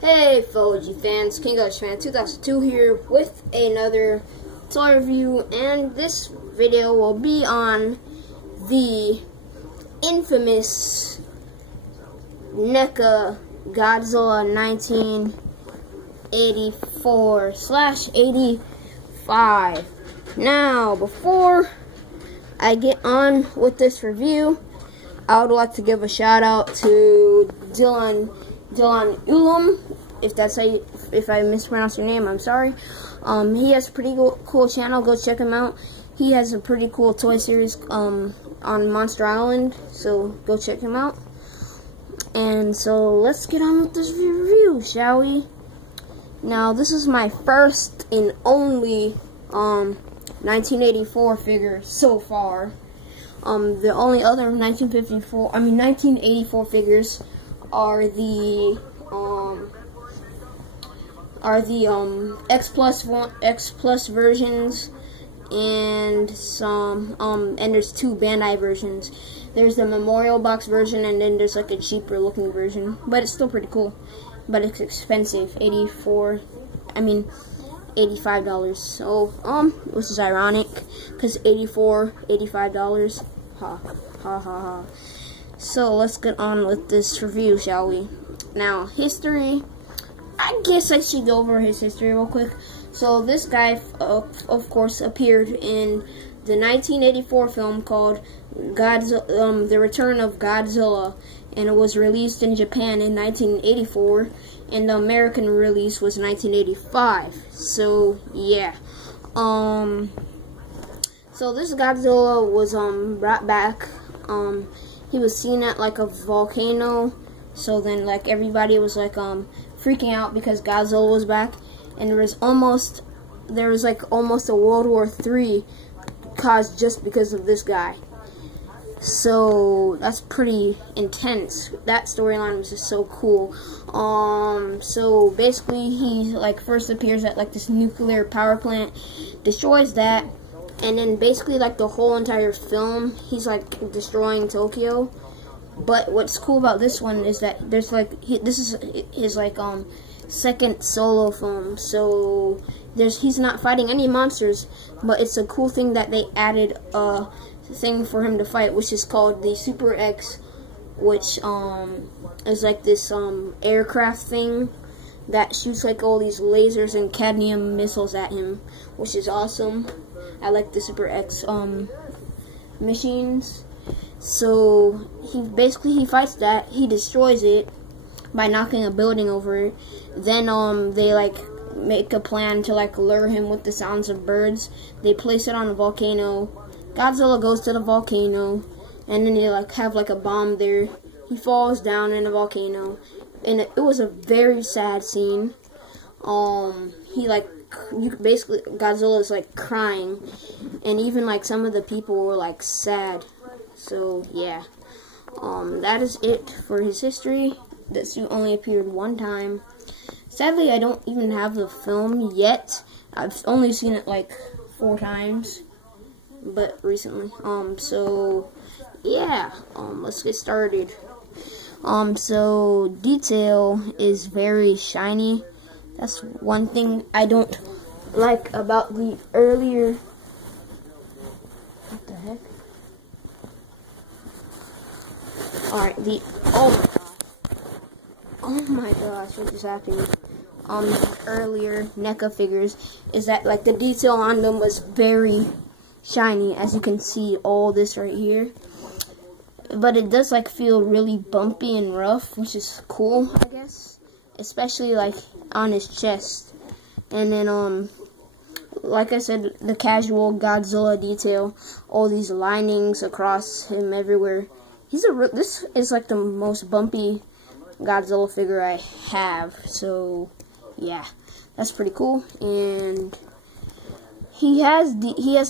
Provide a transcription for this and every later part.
Hey fellow G fans, King Godzilla fan 2002 here with another toy review, and this video will be on the infamous Neca Godzilla 1984/85. Now, before I get on with this review, I would like to give a shout out to Dylan Ulam, if I mispronounced your name, I'm sorry. He has a pretty cool channel. Go check him out. He has a pretty cool toy series on Monster Island, so go check him out. And so let's get on with this review, shall we? Now, this is my first and only 1984 figure so far. The only other 1984 figures are the X Plus versions, and some and there's two Bandai versions. There's the memorial box version, and then there's like a cheaper looking version, but it's still pretty cool. But it's expensive, $85. So which is ironic, because $85. Ha ha ha ha. So let's get on with this review, shall we? Now, history. I guess I should go over his history real quick. So this guy, of course, appeared in the 1984 film called Godzilla, The Return of Godzilla, and it was released in Japan in 1984, and the American release was 1985. So yeah. So this Godzilla was brought back. He was seen at like a volcano, so then like everybody was like freaking out because Godzilla was back, and there was almost a World War III caused just because of this guy. So that's pretty intense. That storyline was just so cool. So basically he like first appears at like this nuclear power plant, destroys that, and then basically like the whole entire film he's like destroying Tokyo. But what's cool about this one is that there's like this is his like second solo film, so he's not fighting any monsters, but it's a cool thing that they added a thing for him to fight, which is called the Super X, which is like this aircraft thing that shoots like all these lasers and cadmium missiles at him, which is awesome. I like the Super X machines. So he fights that. He destroys it by knocking a building over it. Then they like make a plan to like lure him with the sounds of birds. They place it on a volcano. Godzilla goes to the volcano, and then they like have like a bomb there. He falls down in the volcano, and it was a very sad scene. Godzilla is like crying, and even like some of the people were like sad. So yeah, that is it for his history. This suit only appeared one time. Sadly, I don't even have the film yet. I've only seen it like 4 times, but recently. So yeah, let's get started. So detail is very shiny. That's one thing I don't like about the earlier. What the heck? Alright, oh my gosh, what just happened? The earlier NECA figures is that like the detail on them was very shiny, as you can see all this right here. But it does like feel really bumpy and rough, which is cool, I guess. Especially like on his chest. And then like I said, the casual Godzilla detail, all these linings across him everywhere. This is like the most bumpy Godzilla figure I have, so yeah, that's pretty cool. And he has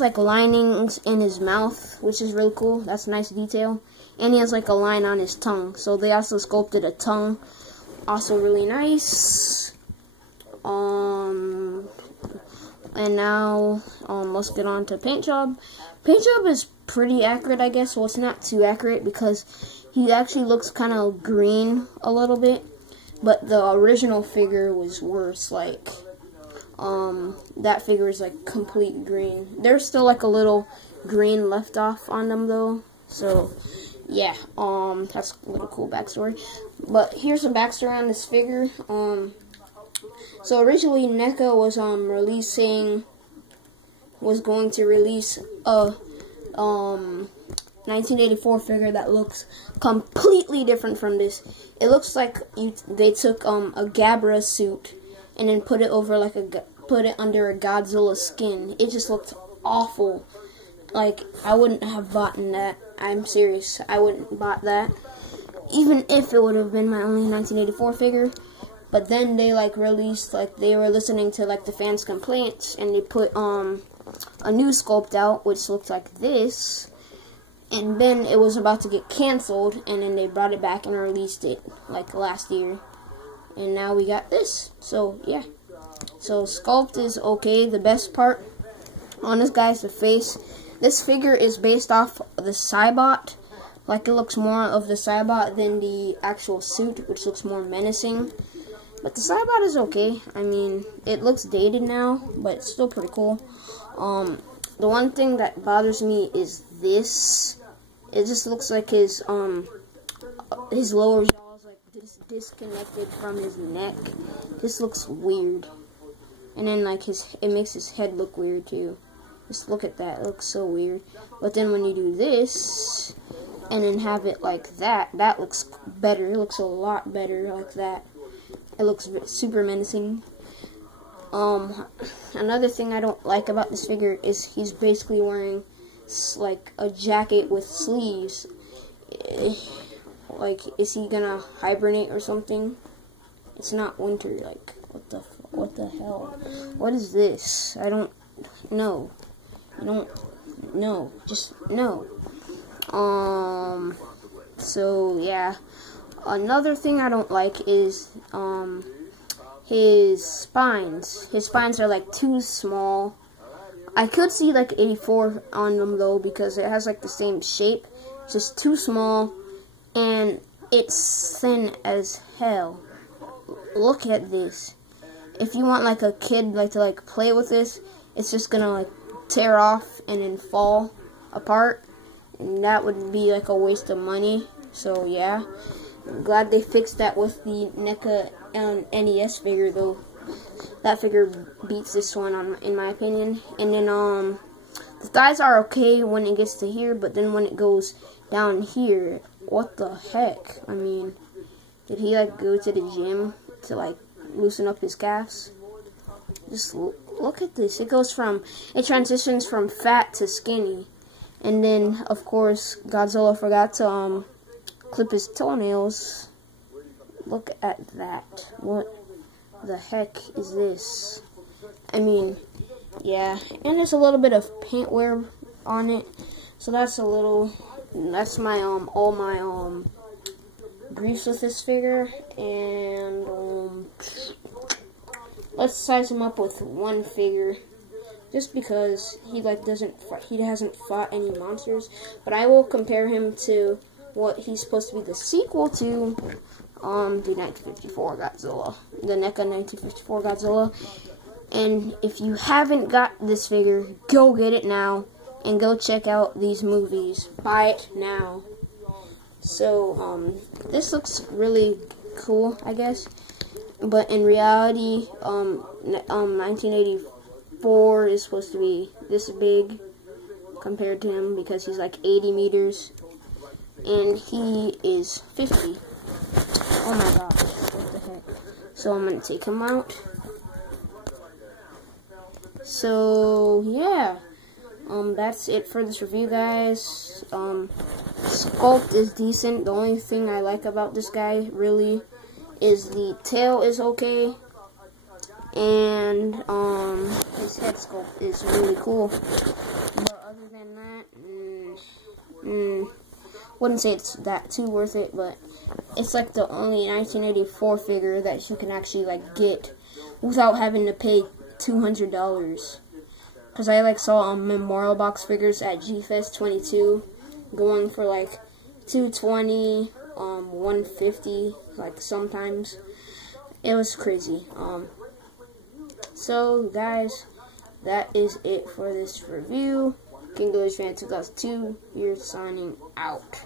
like linings in his mouth, which is really cool. That's a nice detail. And he has like a line on his tongue, so they also sculpted a tongue, also really nice. And now let's get on to paint job. Paint job is pretty accurate, I guess. Well, it's not too accurate because he actually looks kind of green a little bit. but the original figure was worse. Like, that figure is like complete green. There's still like a little green left off on them though. So yeah, that's a little cool backstory. But here's some backstory on this figure. So originally NECA was going to release a 1984 figure that looks completely different from this. It looks like they took a Gabra suit and then put it over like put it under a Godzilla skin. It just looked awful. Like, I wouldn't have bought that. I'm serious. I wouldn't bought that, even if it would have been my only 1984 figure. But then they like released, like, they were listening to like the fans' complaints, and they put a new sculpt out which looked like this. And then it was about to get canceled, and then they brought it back and released it like last year. And now we got this. So yeah. So sculpt is okay. The best part on this guy is the face. This figure is based off the Cybot. Like, it looks more of the Cybot than the actual suit, which looks more menacing. But the Cybot is okay. I mean, it looks dated now, but it's still pretty cool. The one thing that bothers me is this. It just looks like his lower jaw is like disconnected from his neck. This looks weird. And then like it makes his head look weird too. Just look at that. It looks so weird. But then when you do this and then have it like that, that looks better. It looks a lot better like that. It looks super menacing. Another thing I don't like about this figure is he's basically wearing like a jacket with sleeves. Like, is he gonna hibernate or something? It's not winter. Like, what the hell? What is this? I don't know. I don't know. Just no. So yeah. Another thing I don't like is his spines. His spines are like too small. I could see like 84 on them though, because it has like the same shape. It's just too small, and it's thin as hell. Look at this. If you want like a kid like to like play with this, it's just gonna like tear off and then fall apart, and that would be like a waste of money. So yeah, I'm glad they fixed that with the NECA NES figure though. That figure beats this one in my opinion. And then the thighs are okay when it gets to here, but then when it goes down here, what the heck? I mean, did he like go to the gym to like loosen up his calves? Just look at this. It transitions from fat to skinny. And then of course Godzilla forgot to clip his toenails. Look at that. What the heck is this? I mean, yeah, and there's a little bit of paint wear on it, so that's my all my griefs with this figure. And let's size him up with one figure, just because he hasn't fought any monsters. But I will compare him to what he's supposed to be the sequel to, the 1954 Godzilla, the NECA 1954 Godzilla. And if you haven't got this figure, go get it now, and go check out these movies. Buy it now. So, this looks really cool, I guess. But in reality, 1984 is supposed to be this big compared to him, because he's like 80 meters, and he is 50. Oh my gosh, what the heck. So I'm going to take him out. So, yeah. That's it for this review, guys. Sculpt is decent. The only thing I like about this guy, really, is the tail is okay. And, his head sculpt is really cool. But other than that, wouldn't say it's that too worth it, but it's like the only 1984 figure that you can actually like get without having to pay $200. Because I like saw memorial box figures at G-Fest 22 going for like $220, $150, like sometimes. it was crazy. So guys, that is it for this review. King Fan 2002, you're signing out.